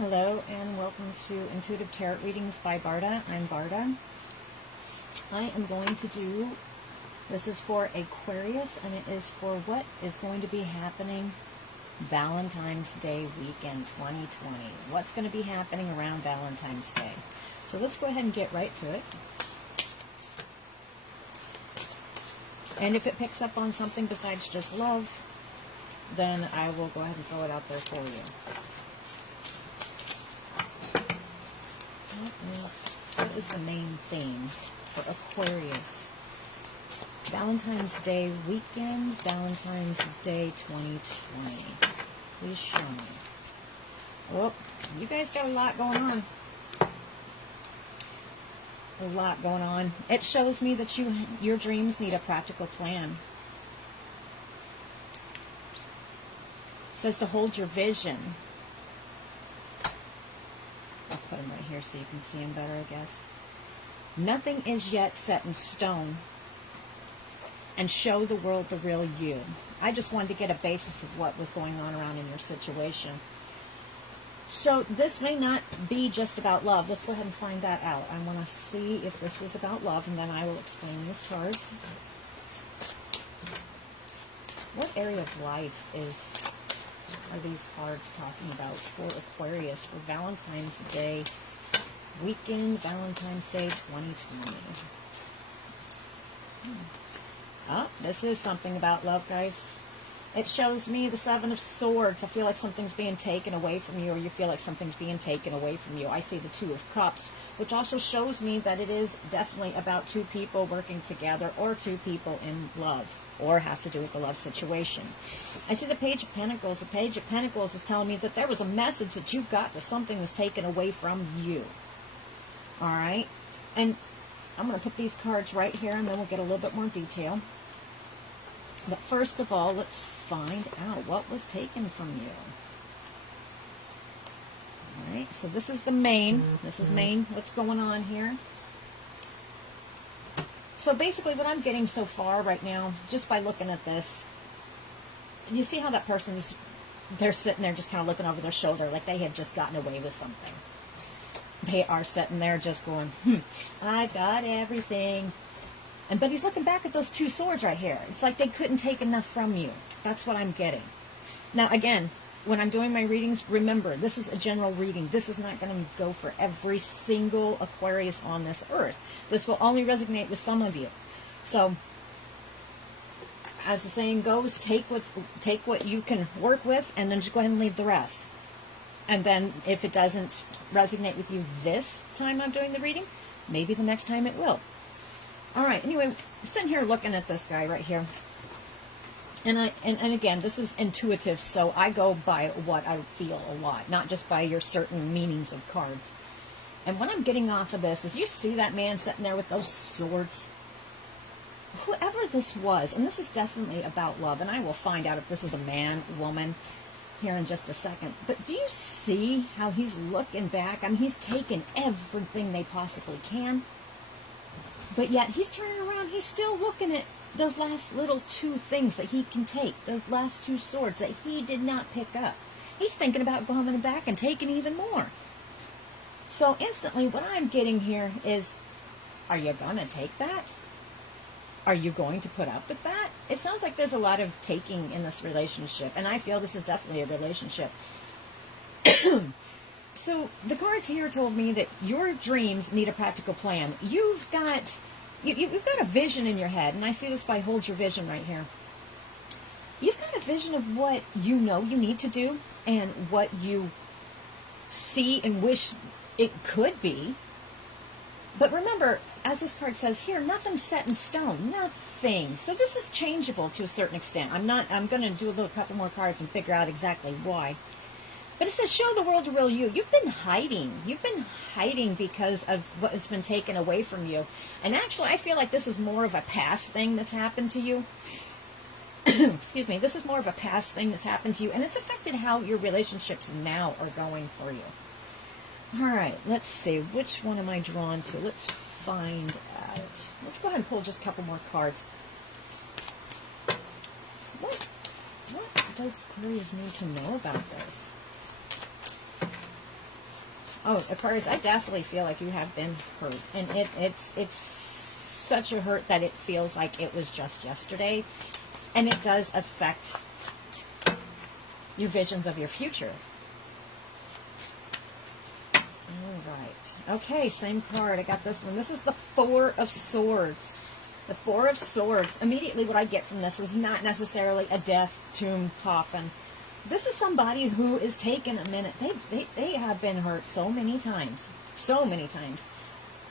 Hello and welcome to Intuitive Tarot Readings by Barda. I'm Barda. I am going to do, this is for Aquarius, and it is for what is going to be happening Valentine's Day weekend 2020. What's going to be happening around Valentine's Day. So let's go ahead and get right to it. And if it picks up on something besides just love, then I will go ahead and throw it out there for you. What is the main theme for Aquarius? Valentine's Day weekend, Valentine's Day 2020. Please show me. Well, you guys got a lot going on. A lot going on. It shows me that your dreams need a practical plan. It says to hold your vision. I'll put them right here so you can see them better, I guess. Nothing is yet set in stone. And show the world the real you. I just wanted to get a basis of what was going on around in your situation. So this may not be just about love. Let's go ahead and find that out. I want to see if this is about love, and then I will explain these cards. What area of life are these cards talking about for Aquarius for Valentine's Day weekend, Valentine's Day 2020? Oh, this is something about love, guys. It shows me the Seven of Swords. I feel like something's being taken away from you, or you feel like something's being taken away from you. I see the Two of Cups, which also shows me that it is definitely about two people working together, or two people in love, or has to do with the love situation. I see the Page of Pentacles. The Page of Pentacles is telling me that there was a message that you got, that something was taken away from you. All right? And I'm going to put these cards right here, and then we'll get a little bit more detail. But first of all, let's find out what was taken from you. All right? So this is the main. This is main. What's going on here? So basically what I'm getting so far right now, just by looking at this, you see how that person's, they're sitting there just kind of looking over their shoulder like they have just gotten away with something. They are sitting there just going, I got everything. But he's looking back at those two swords right here. It's like they couldn't take enough from you. That's what I'm getting. Now, again, when I'm doing my readings, remember, this is a general reading. This is not going to go for every single Aquarius on this earth. This will only resonate with some of you. So, as the saying goes, take what you can work with, and then just go ahead and leave the rest. And then, if it doesn't resonate with you this time I'm doing the reading, maybe the next time it will. All right, anyway, sitting here looking at this guy right here. And again, this is intuitive, so I go by what I feel a lot, not just by your certain meanings of cards. And what I'm getting off of this is, you see that man sitting there with those swords? Whoever this was, and this is definitely about love, and I will find out if this is a man, woman, here in just a second. But do you see how he's looking back? I mean, he's taken everything they possibly can. But yet, he's turning around, he's still looking at those last little two things that he can take, those last two swords that he did not pick up. He's thinking about going back and taking even more. So instantly, what I'm getting here is, are you going to take that? Are you going to put up with that? It sounds like there's a lot of taking in this relationship, and I feel this is definitely a relationship. So the cards here told me that your dreams need a practical plan. You've got a vision in your head, and I see this by hold your vision right here. You've got a vision of what you know you need to do and what you see and wish it could be. But remember, as this card says here, nothing's set in stone. Nothing. So this is changeable to a certain extent. I'm going to do a couple more cards and figure out exactly why. But it says, show the world the real you. You've been hiding. You've been hiding because of what has been taken away from you. And actually, I feel like this is more of a past thing that's happened to you. Excuse me. This is more of a past thing that's happened to you. And it's affected how your relationships now are going for you. All right. Let's see. Which one am I drawn to? Let's find out. Let's go ahead and pull just a couple more cards. What does Aquarius need to know about this? Oh, Aquarius, I definitely feel like you have been hurt. And it's such a hurt that it feels like it was just yesterday. And it does affect your visions of your future. All right. Okay, same card. I got this one. This is the Four of Swords. The Four of Swords. Immediately what I get from this is not necessarily a death, tomb, coffin. This is somebody who is taking a minute. They have been hurt so many times. So many times.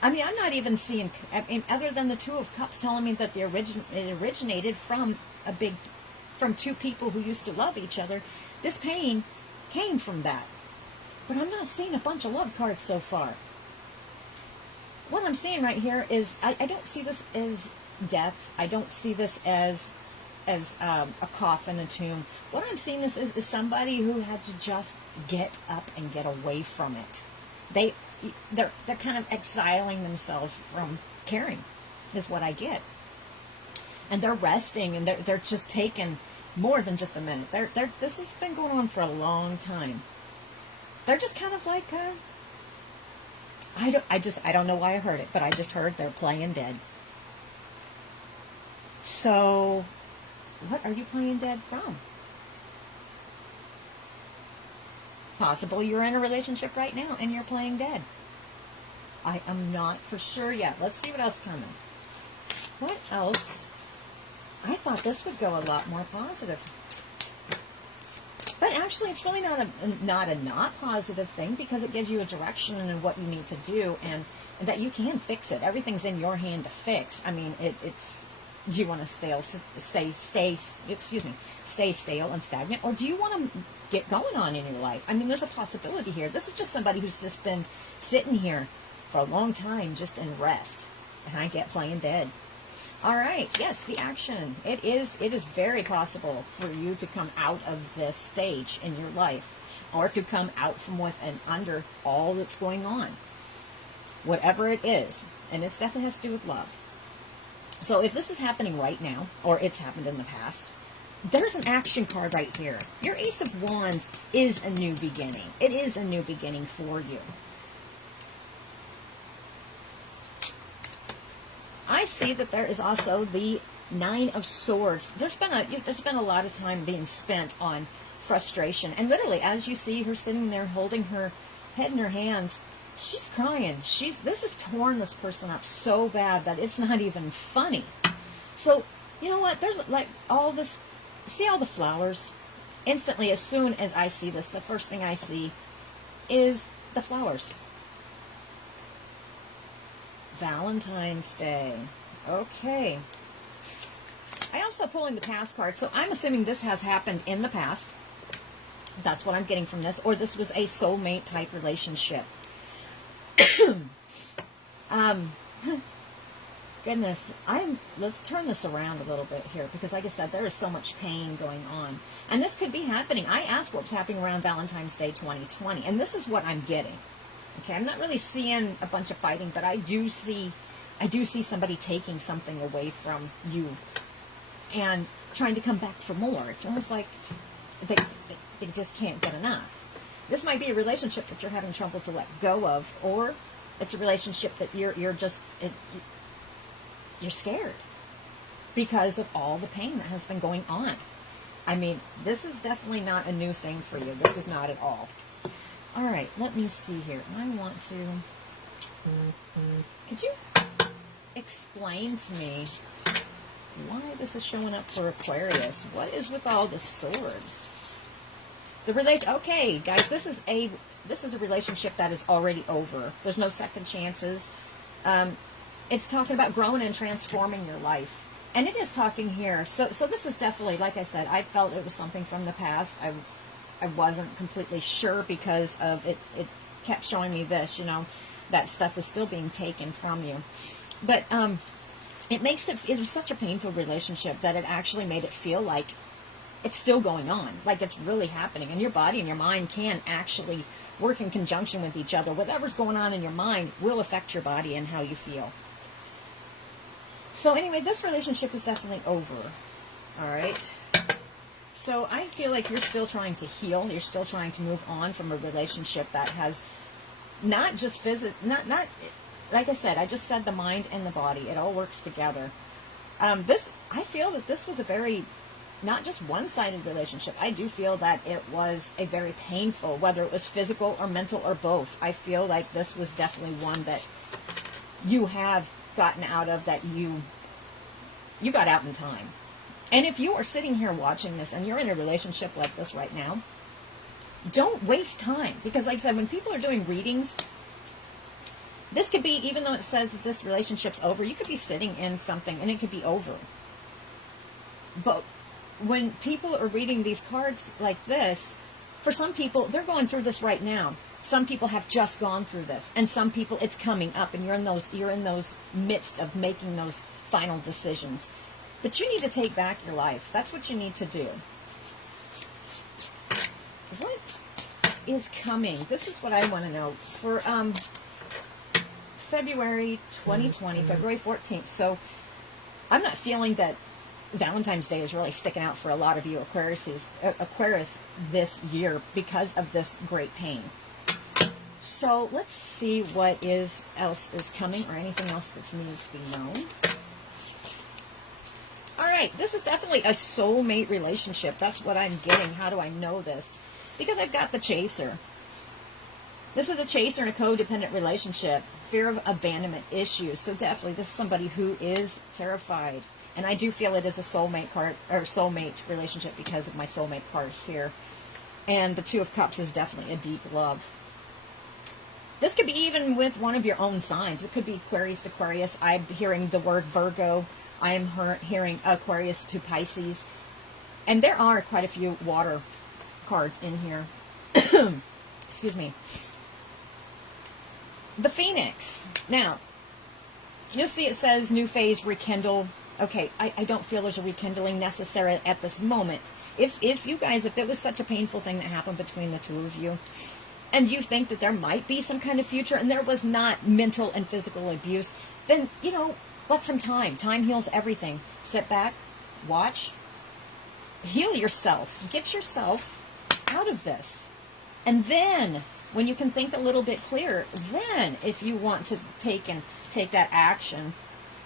I mean, I'm not even seeing, I mean, other than the Two of Cups telling me that it originated from from two people who used to love each other. This pain came from that. But I'm not seeing a bunch of love cards so far. What I'm seeing right here is, I don't see this as death. I don't see this as a coffin, a tomb. What I'm seeing is somebody who had to just get up and get away from it. They're kind of exiling themselves from caring, is what I get. And they're resting, and they're just taking more than just a minute. This has been going on for a long time. They're just kind of like, I don't know why I heard it, but I just heard they're playing dead. So, what are you playing dead from? Possible you're in a relationship right now and you're playing dead. I am not for sure yet. Let's see what else is coming. What else? I thought this would go a lot more positive. But actually, it's really not a not positive thing, because it gives you a direction and what you need to do, and that you can fix it. Everything's in your hand to fix. I mean, it's. Do you want to stay stale and stagnant, or do you want to get going on in your life? I mean, there's a possibility here. This is just somebody who's just been sitting here for a long time, just in rest, and I get playing dead. All right, yes, the action. It is very possible for you to come out of this stage in your life, or to come out from within under all that's going on. Whatever it is, and it definitely has to do with love. So if this is happening right now, or it's happened in the past, there's an action card right here. Your Ace of Wands is a new beginning. It is a new beginning for you. I see that there is also the Nine of Swords. There's been a lot of time being spent on frustration, and literally, as you see her sitting there holding her head in her hands, she's crying. This has torn this person up so bad that it's not even funny. So, you know what? There's like all this. See all the flowers? Instantly, as soon as I see this, the first thing I see is the flowers. Valentine's Day. Okay. I also pulling the past card, so I'm assuming this has happened in the past. That's what I'm getting from this. Or this was a soulmate type relationship. Goodness, let's turn this around a little bit here, because like I said, there is so much pain going on. And this could be happening. I asked what was happening around Valentine's Day 2020, and this is what I'm getting. Okay, I'm not really seeing a bunch of fighting, but I do see somebody taking something away from you and trying to come back for more. It's almost like they just can't get enough. This might be a relationship that you're having trouble to let go of, or it's a relationship that you're scared because of all the pain that has been going on. I mean, this is definitely not a new thing for you. This is not at all. All right, let me see here. I want to... Could you explain to me why this is showing up for Aquarius? What is with all the swords? Okay, guys, this is a relationship that is already over. There's no second chances. It's talking about growing and transforming your life. And it is talking here. So this is definitely, like I said, I felt it was something from the past. I wasn't completely sure because of it kept showing me this, that stuff is still being taken from you. But it was such a painful relationship that it actually made it feel like it's still going on, like it's really happening. And your body and your mind can actually work in conjunction with each other. Whatever's going on in your mind will affect your body and how you feel. So anyway, this relationship is definitely over. All right. So I feel like you're still trying to heal. You're still trying to move on from a relationship that has not just not like I said, I just said the mind and the body, it all works together. I feel that this was a very, not just one-sided relationship. I do feel that it was a very painful, whether it was physical or mental or both. I feel like this was definitely one that you have gotten out of, that you got out in time. And if you are sitting here watching this and you're in a relationship like this right now, don't waste time. Because like I said, when people are doing readings, this could be, even though it says that this relationship's over, you could be sitting in something and it could be over. But when people are reading these cards like this, for some people, they're going through this right now. Some people have just gone through this, and some people it's coming up, and you're in those midst of making those final decisions. But you need to take back your life. That's what you need to do. What is coming? This is what I want to know for February 2020, February 14th. So I'm not feeling that Valentine's Day is really sticking out for a lot of you Aquarius this year because of this great pain. So let's see what else is coming, or anything else that's needed to be known. All right, this is definitely a soulmate relationship. That's what I'm getting. How do I know this? Because I've got the Chaser. This is a chaser in a codependent relationship. Fear of abandonment issues. So definitely this is somebody who is terrified. And I do feel it is a soulmate card, or soulmate relationship, because of my soulmate card here. And the Two of Cups is definitely a deep love. This could be even with one of your own signs. It could be Aquarius to Aquarius. I'm hearing the word Virgo. I am hearing Aquarius to Pisces. And there are quite a few water cards in here. Excuse me. The Phoenix. Now, you'll see it says new phase, rekindle. Okay, I don't feel there's a rekindling necessary at this moment. If you guys, if it was such a painful thing that happened between the two of you, and you think that there might be some kind of future, and there was not mental and physical abuse, then, let some time. Time heals everything. Sit back, watch, heal yourself, get yourself out of this. And then, when you can think a little bit clearer, then if you want to take that action,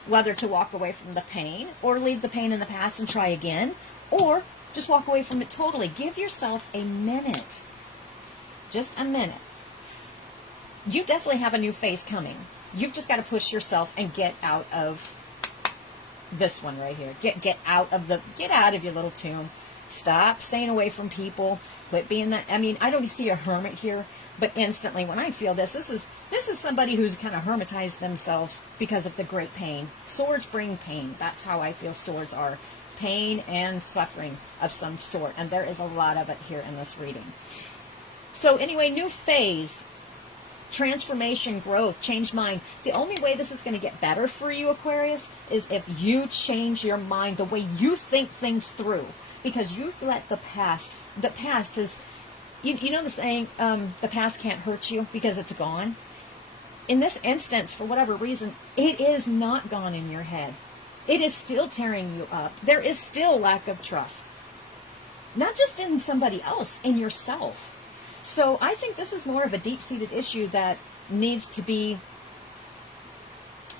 whether to walk away from the pain, or leave the pain in the past and try again, or just walk away from it totally. Give yourself a minute. Just a minute. You definitely have a new phase coming. You've just got to push yourself and get out of this one right here. Get out of your little tomb. Stop staying away from people. Quit being that. I mean, I don't see a hermit here, but instantly when I feel this is somebody who's kind of hermitized themselves because of the great pain. Swords bring pain. That's how I feel swords are. Pain and suffering of some sort. And there is a lot of it here in this reading. So anyway, new phase, transformation, growth, change mind. The only way this is going to get better for you, Aquarius, is if you change your mind, the way you think things through. Because you've let the past is, you know the saying, the past can't hurt you because it's gone? In this instance, for whatever reason, it is not gone in your head. It is still tearing you up. There is still lack of trust. Not just in somebody else, in yourself. So I think this is more of a deep-seated issue that needs to be,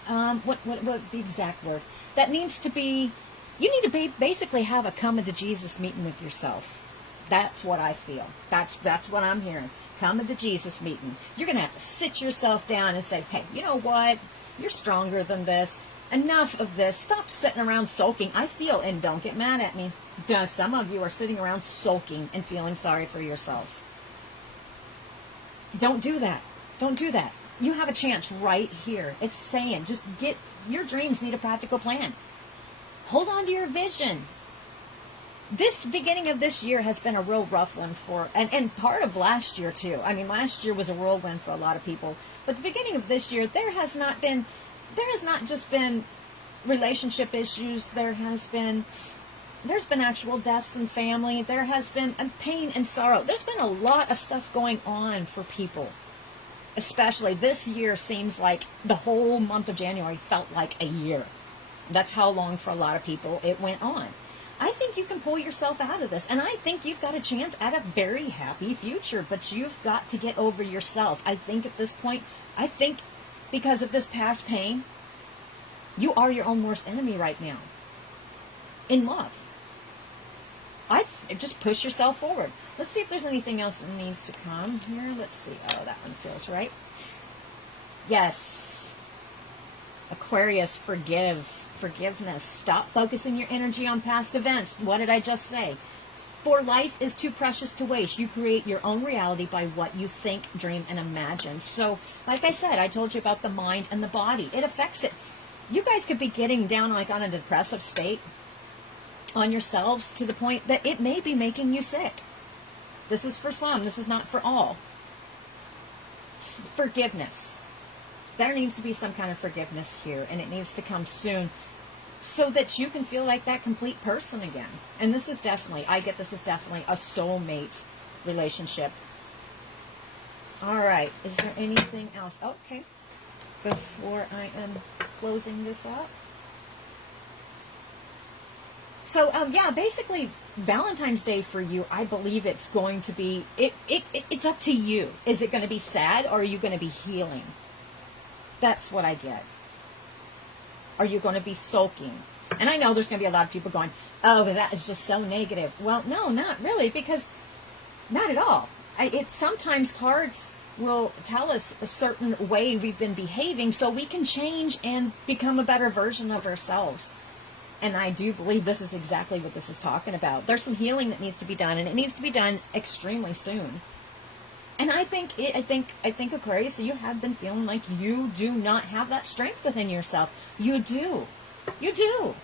what would be the exact word? That needs to be, you need to basically have a come to Jesus meeting with yourself. That's what I feel. That's what I'm hearing. Come to Jesus meeting. You're going to have to sit yourself down and say, hey, you know what? You're stronger than this. Enough of this. Stop sitting around sulking. I feel, and don't get mad at me, some of you are sitting around sulking and feeling sorry for yourselves. Don't do that. Don't do that. You have a chance right here. It's saying, just get, your dreams need a practical plan. Hold on to your vision. This beginning of this year has been a real rough one and part of last year too. I mean, last year was a whirlwind for a lot of people. But the beginning of this year, there has not just been relationship issues. There's been actual deaths in family. There has been pain and sorrow. There's been a lot of stuff going on for people. Especially this year seems like the whole month of January felt like a year. That's how long for a lot of people it went on. I think you can pull yourself out of this. And I think you've got a chance at a very happy future, but you've got to get over yourself. I think at this point, because of this past pain, you are your own worst enemy right now. In love. Just push yourself forward. Let's see if there's anything else that needs to come here. Let's see. Oh, that one feels right. Yes. Aquarius, forgiveness. Stop focusing your energy on past events. What did I just say? For life is too precious to waste. You create your own reality by what you think, dream, and imagine. So, like I said, I told you about the mind and the body. It affects it. You guys could be getting down like on a depressive state on yourselves to the point that it may be making you sick. This is for some. This is not for all. Forgiveness. There needs to be some kind of forgiveness here, and it needs to come soon so that you can feel like that complete person again. And this is definitely, this is definitely a soulmate relationship. All right. Is there anything else? Okay. Before I am closing this up. So, yeah, basically, Valentine's Day for you, I believe it's going to be, it's up to you. Is it going to be sad, or are you going to be healing? That's what I get. Are you going to be sulking? And I know there's going to be a lot of people going, oh, that is just so negative. Well, no, not really, because not at all. Sometimes cards will tell us a certain way we've been behaving so we can change and become a better version of ourselves. And I do believe this is exactly what this is talking about. There's some healing that needs to be done, and it needs to be done extremely soon. And I think Aquarius, you have been feeling like you do not have that strength within yourself. You do. You do.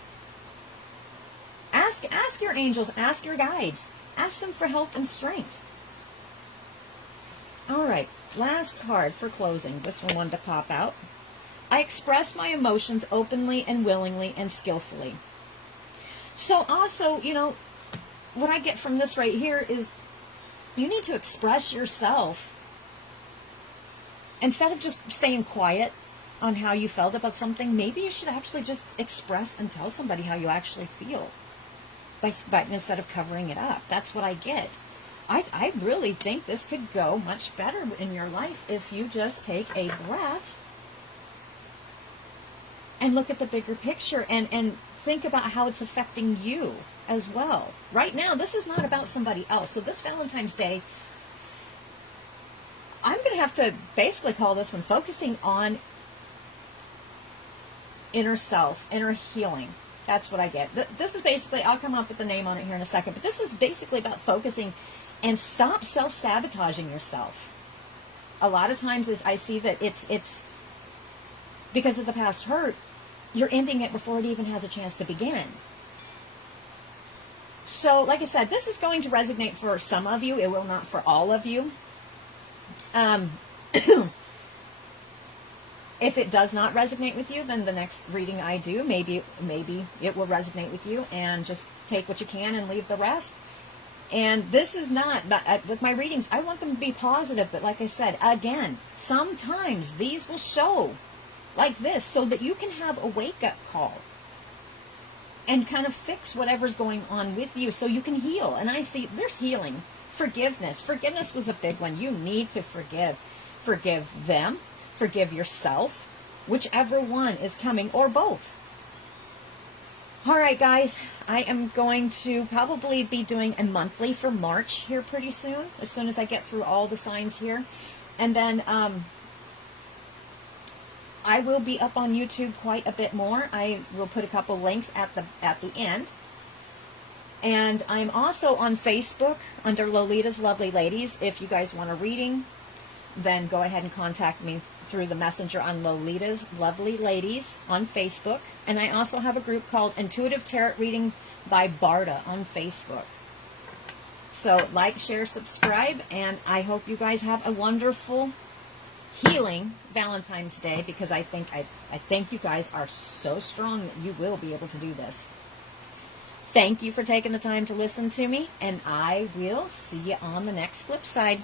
Ask your angels, ask your guides. Ask them for help and strength. All right, last card for closing. This one wanted to pop out. I express my emotions openly and willingly and skillfully. So also, what I get from this right here is you need to express yourself. Instead of just staying quiet on how you felt about something, maybe you should actually just express and tell somebody how you actually feel. But instead of covering it up. That's what I get. I really think this could go much better in your life if you just take a breath and look at the bigger picture and think about how it's affecting you as well. Right now, this is not about somebody else. So this Valentine's Day, I'm going to have to basically call this one focusing on inner self, inner healing. That's what I get. This is basically, I'll come up with the name on it here in a second, but this is basically about focusing and stop self-sabotaging yourself. A lot of times I see that it's because of the past hurt, you're ending it before it even has a chance to begin. So, like I said, this is going to resonate for some of you. It will not for all of you. If it does not resonate with you, then the next reading I do, maybe it will resonate with you, and just take what you can and leave the rest. And this is not, with my readings, I want them to be positive, but like I said, again, sometimes these will show like this so that you can have a wake-up call and kind of fix whatever's going on with you so you can heal. And I see there's healing. Forgiveness. Forgiveness was a big one. You need to forgive. Forgive them. Forgive yourself. Whichever one is coming, or both. All right, guys. I am going to probably be doing a monthly for March here pretty soon as I get through all the signs here. And then I will be up on YouTube quite a bit more. I will put a couple links at the end. And I'm also on Facebook under Lolita's Lovely Ladies. If you guys want a reading, then go ahead and contact me through the messenger on Lolita's Lovely Ladies on Facebook. And I also have a group called Intuitive Tarot Reading by Barda on Facebook. So like, share, subscribe, and I hope you guys have a wonderful healing Valentine's Day, because I think you guys are so strong that you will be able to do this. Thank you for taking the time to listen to me, and I will see you on the next flip side.